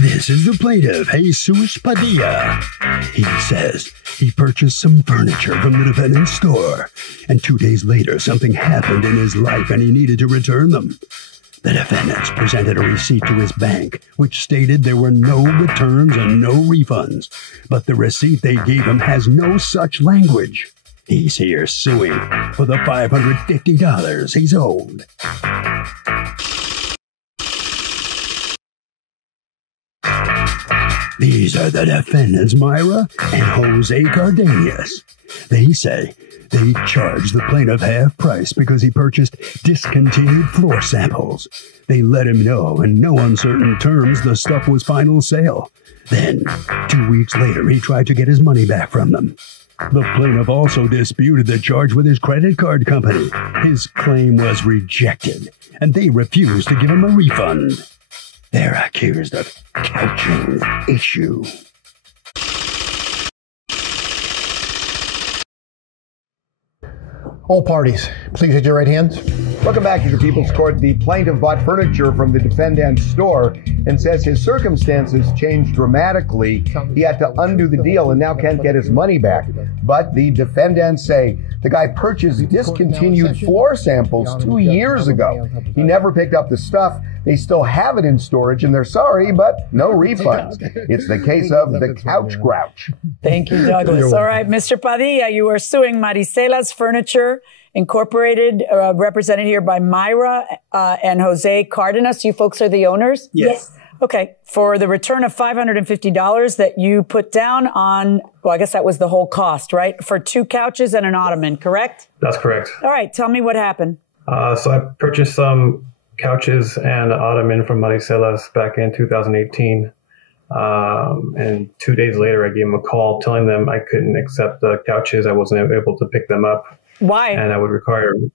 This is the plaintiff, Jesus Padilla. He says he purchased some furniture from the defendant's store, and 2 days later something happened in his life and he needed to return them. The defendants presented a receipt to his bank, which stated there were no returns and no refunds, but the receipt they gave him has no such language. He's here suing for the $550 he's owed. These are the defendants, Myra and Jose Cardenas. They say they charged the plaintiff half price because he purchased discontinued floor samples. They let him know in no uncertain terms the stuff was final sale. Then, 2 weeks later, he tried to get his money back from them. The plaintiff also disputed the charge with his credit card company. His claim was rejected, and they refused to give him a refund. They're accused of couching the issue. All parties, please raise your right hands. Welcome back to the People's Court. The plaintiff bought furniture from the defendant's store and says his circumstances changed dramatically. He had to undo the deal and now can't get his money back. But the defendants say the guy purchased discontinued floor samples 2 years ago. He never picked up the stuff. They still have it in storage and they're sorry, but no refunds. It's the case of the couch grouch. Thank you, Douglas. All right, Mr. Padilla, you are suing Maricela's Furniture Incorporated, represented here by Myra and Jose Cardenas. You folks are the owners? Yes. Okay. For the return of $550 that you put down on, well, I guess that was the whole cost, right? For 2 couches and an ottoman, correct? That's correct. All right. Tell me what happened. So I purchased some couches and an ottoman from Maricela's back in 2018. And 2 days later, I gave them a call telling them I couldn't accept the couches. I wasn't able to pick them up. Why? And I would require... Did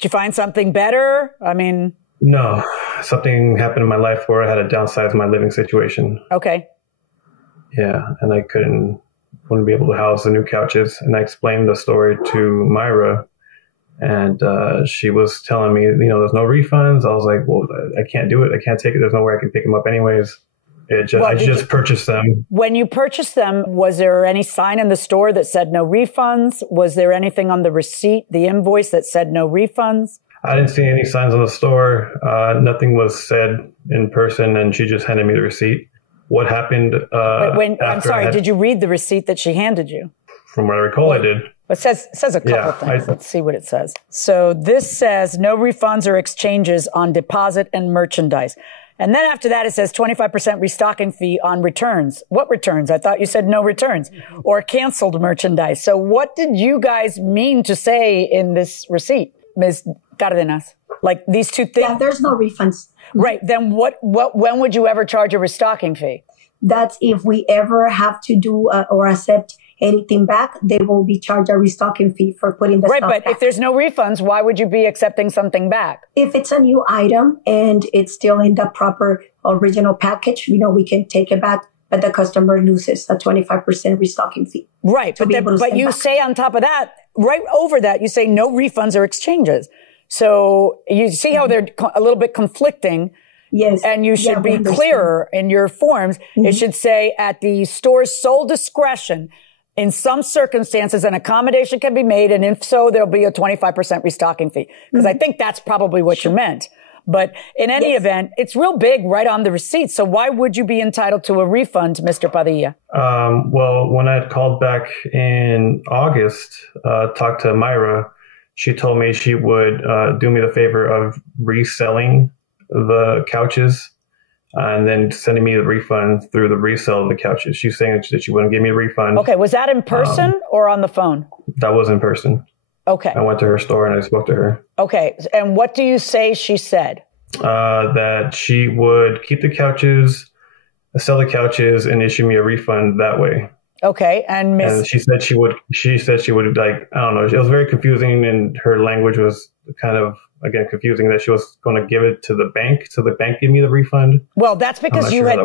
you find something better? I mean... No. Something happened in my life where I had to downsize my living situation. Okay. Yeah. And I wouldn't be able to house the new couches. And I explained the story to Myra. And she was telling me, there's no refunds. I was like, well, I can't do it. I can't take it. There's no way I can pick them up anyways. I just purchased them. When you purchased them, was there any sign in the store that said no refunds? Was there anything on the receipt, the invoice that said no refunds? I didn't see any signs on the store. Nothing was said in person, and she just handed me the receipt. What happened? I'm sorry. Did you read the receipt that she handed you? From what I recall, I did. It says a couple things. Let's see what it says. So this says no refunds or exchanges on deposit and merchandise. And then after that, it says 25% restocking fee on returns. What returns? I thought you said no returns or canceled merchandise. So what did you guys mean to say in this receipt, Ms. Cardenas? Like these two things? Yeah, there's no refunds. Right. Then when would you ever charge a restocking fee? That's if we ever have to do or accept anything back, they will be charged a restocking fee for putting the stock back. Right, but if there's no refunds, why would you be accepting something back? If it's a new item and it's still in the proper original package, we can take it back, but the customer loses a 25% restocking fee. Right, but you say on top of that, right over that, you say no refunds or exchanges. So you see how they're a little bit conflicting. Yes. And you should be clearer in your forms. Mm-hmm. It should say at the store's sole discretion, in some circumstances, an accommodation can be made, and if so, there'll be a 25% restocking fee. Because I think that's probably what you meant. But in any event, it's real big right on the receipt. So why would you be entitled to a refund, Mr. Padilla? Well, when I had called back in August, talked to Myra, she told me she would do me the favor of reselling the couches and then sending me the refund through the resale of the couches. She's saying that she wouldn't give me a refund. Okay. Was that in person or on the phone? That was in person. Okay. I went to her store and I spoke to her. Okay. And what do you say she said? That she would keep the couches, sell the couches, and issue me a refund that way. Okay. And she said she would, like, I don't know. It was very confusing, and her language was kind of, again, confusing, that she was going to give it to the bank. So the bank give me the refund. Well, that's because you had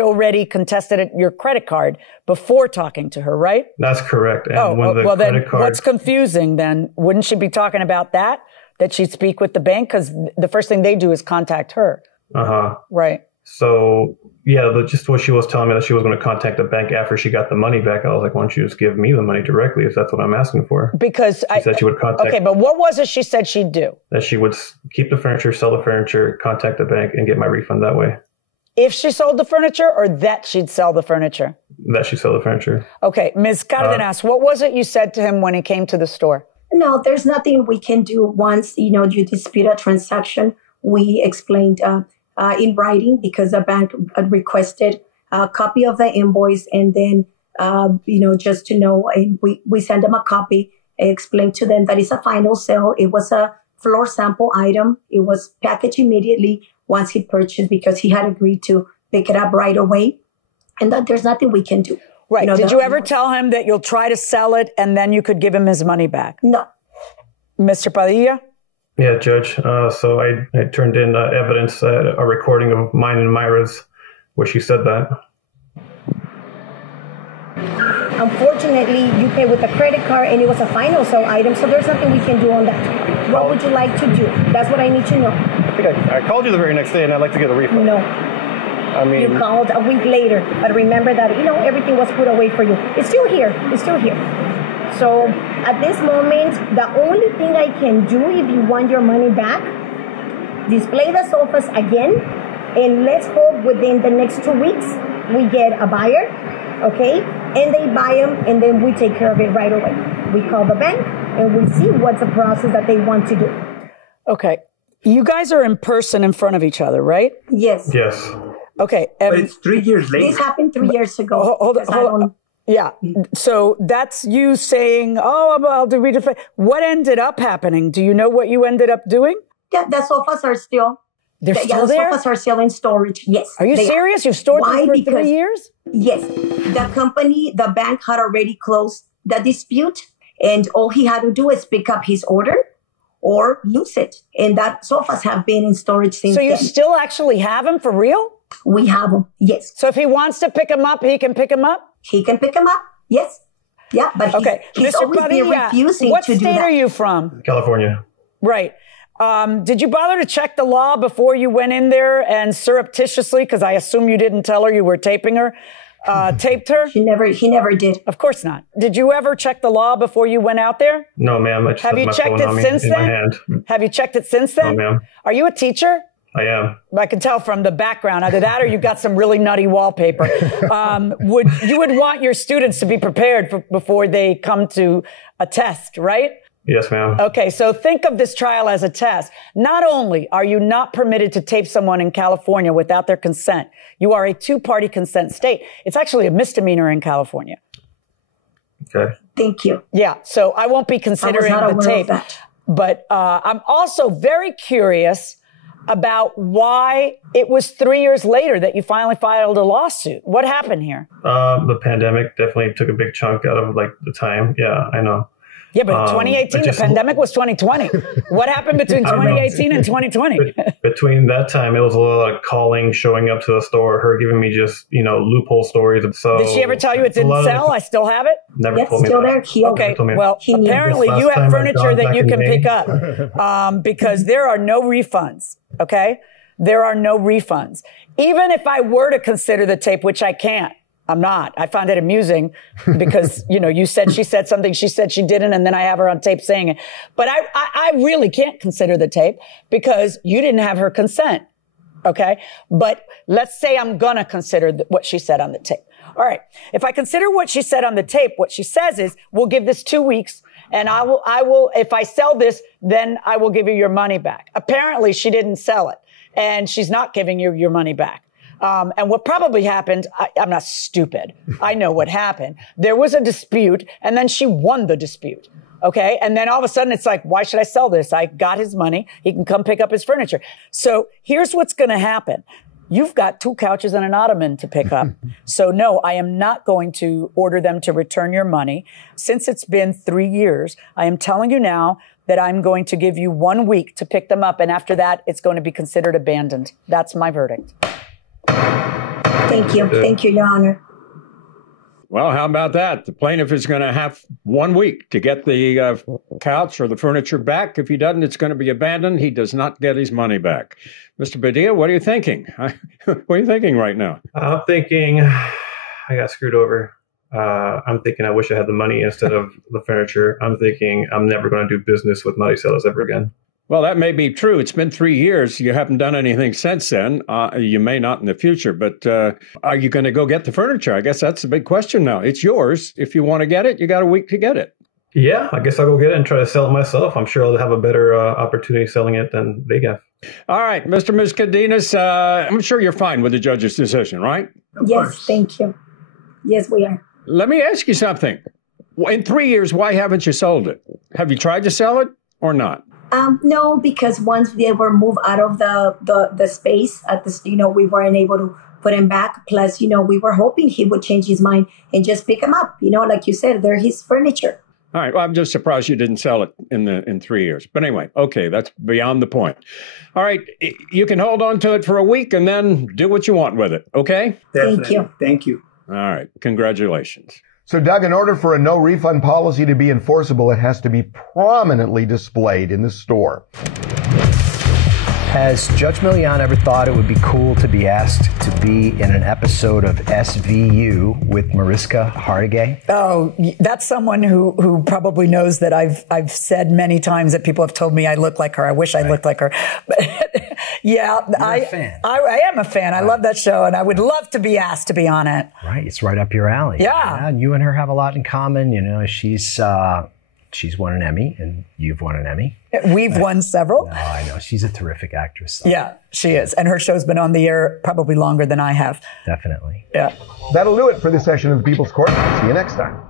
already contested your credit card before talking to her, right? That's correct. And what's confusing then? Wouldn't she be talking about that she'd speak with the bank? Because the first thing they do is contact her. Right. So, yeah, just what she was telling me that she was going to contact the bank after she got the money back. I was like, why don't you just give me the money directly if that's what I'm asking for? Because she said she would contact. Okay, but what was it she said she'd do? That she would keep the furniture, sell the furniture, contact the bank, and get my refund that way. If she sold the furniture, or that she'd sell the furniture? That she'd sell the furniture. Okay, Ms. Cardenas, what was it you said to him when he came to the store? No, there's nothing we can do once, you dispute a transaction. We explained in writing because the bank requested a copy of the invoice, and then, just to know, and we send them a copy, explain to them that it's a final sale. It was a floor sample item. It was packaged immediately once he purchased because he had agreed to pick it up right away, and that there's nothing we can do. Right. Did you ever tell him that you'll try to sell it and then you could give him his money back? No. Mr. Padilla? Yeah, Judge. So I turned in evidence, a recording of mine and Myra's, where she said that. Unfortunately, you pay with a credit card and it was a final sale item, so there's nothing we can do on that. What would you like to do? That's what I need to know. I think I called you the very next day and I'd like to get a refund. No. I mean, you called a week later, but remember that, everything was put away for you. It's still here. It's still here. So at this moment, the only thing I can do if you want your money back, display the sofas again, and let's hope within the next 2 weeks we get a buyer, okay? And they buy them, and then we take care of it right away. We call the bank, and we see what's the process that they want to do. Okay. You guys are in person in front of each other, right? Yes. Yes. Okay. But it's 3 years later. This happened 3 years ago. Hold on. Yeah. So that's you saying, I'll do redefine. What ended up happening? Do you know what you ended up doing? Yeah, the sofas are still. They're still there? The sofas are still in storage. Yes. Are you serious? You've stored them for 3 years? Yes. The bank had already closed the dispute, and all he had to do is pick up his order or lose it. And that sofas have been in storage since then. So you still actually have them for real? We have them, yes. So if he wants to pick them up, he can pick them up? He can pick them up, yes. Yeah, but he's always been refusing to do that. What state are you from? California. Right. Did you bother to check the law before you went in there and surreptitiously, because I assume you didn't tell her you were taping her, taped her? He never did. Of course not. Did you ever check the law before you went out there? No, ma'am. I just Have you checked it since then? Have you checked it since then? No, ma'am. Are you a teacher? I am. I can tell from the background. Either that or you've got some really nutty wallpaper. You would want your students to be prepared before they come to a test, right? Yes, ma'am. Okay, so think of this trial as a test. Not only are you not permitted to tape someone in California without their consent, you are a two-party consent state. It's actually a misdemeanor in California. Okay. Thank you. Yeah, so I won't be considering the tape. But I'm also very curious about why it was 3 years later that you finally filed a lawsuit. What happened here? The pandemic definitely took a big chunk out of the time. Yeah, I know. Yeah, but 2018, the pandemic was 2020. What happened between 2018 and 2020? Between that time, it was a lot of calling, showing up to the store, her giving me just, loophole stories. So did she ever tell you it didn't sell? I still have it? Never told me still that. There. Okay, well, apparently you have furniture that you can pick up because there are no refunds, okay? There are no refunds. Even if I were to consider the tape, which I can't, I'm not. I found it amusing because, you said she said something, she said she didn't, and then I have her on tape saying it. But I really can't consider the tape because you didn't have her consent. Okay. But let's say I'm going to consider what she said on the tape. All right. If I consider what she said on the tape, what she says is, we'll give this 2 weeks and I will, if I sell this, then I will give you your money back. Apparently she didn't sell it and she's not giving you your money back. And what probably happened, I'm not stupid. I know what happened. There was a dispute and then she won the dispute. Okay. And then all of a sudden it's like, why should I sell this? I got his money. He can come pick up his furniture. So here's what's going to happen. You've got 2 couches and an ottoman to pick up. So no, I am not going to order them to return your money. Since it's been 3 years, I am telling you now that I'm going to give you 1 week to pick them up. And after that, it's going to be considered abandoned. That's my verdict. Thank you. Thank you, Your Honor. Well, how about that? The plaintiff is going to have 1 week to get the couch or the furniture back. If he doesn't, it's going to be abandoned. He does not get his money back. Mr. Padilla, what are you thinking? What are you thinking right now? I'm thinking I got screwed over. I'm thinking I wish I had the money instead of the furniture. I'm thinking I'm never going to do business with money sellers ever again. Well, that may be true. It's been 3 years. You haven't done anything since then. You may not in the future, but are you going to go get the furniture? I guess that's the big question now. It's yours. If you want to get it, you got a week to get it. Yeah, I guess I'll go get it and try to sell it myself. I'm sure I'll have a better opportunity selling it than they have. All right, Mr. and Ms. Cardenas, I'm sure you're fine with the judge's decision, right? Yes, thank you. Yes, we are. Let me ask you something. In 3 years, why haven't you sold it? Have you tried to sell it or not? No, because once they were moved out of the space at this, we weren't able to put him back. Plus, we were hoping he would change his mind and just pick him up. Like you said, they're his furniture. All right. Well, I'm just surprised you didn't sell it in 3 years. But anyway, okay, that's beyond the point. All right, you can hold on to it for a week and then do what you want with it. Okay? Definitely. Thank you. All right. Congratulations. So, Doug, in order for a no refund policy to be enforceable, it has to be prominently displayed in the store. Has Judge Milian ever thought it would be cool to be asked to be in an episode of SVU with Mariska Hargitay? Oh, that's someone who probably knows that I've said many times that people have told me I look like her. I wish I looked like her. But yeah, You're a fan. I am a fan. I love that show, and I would love to be asked to be on it. Right, it's right up your alley. Yeah. And you and her have a lot in common. She's won an Emmy, and you've won an Emmy. We've won several. No, I know. She's a terrific actress. So. Yeah, she is. And her show's been on the air probably longer than I have. Definitely. Yeah. That'll do it for this session of the People's Court. See you next time.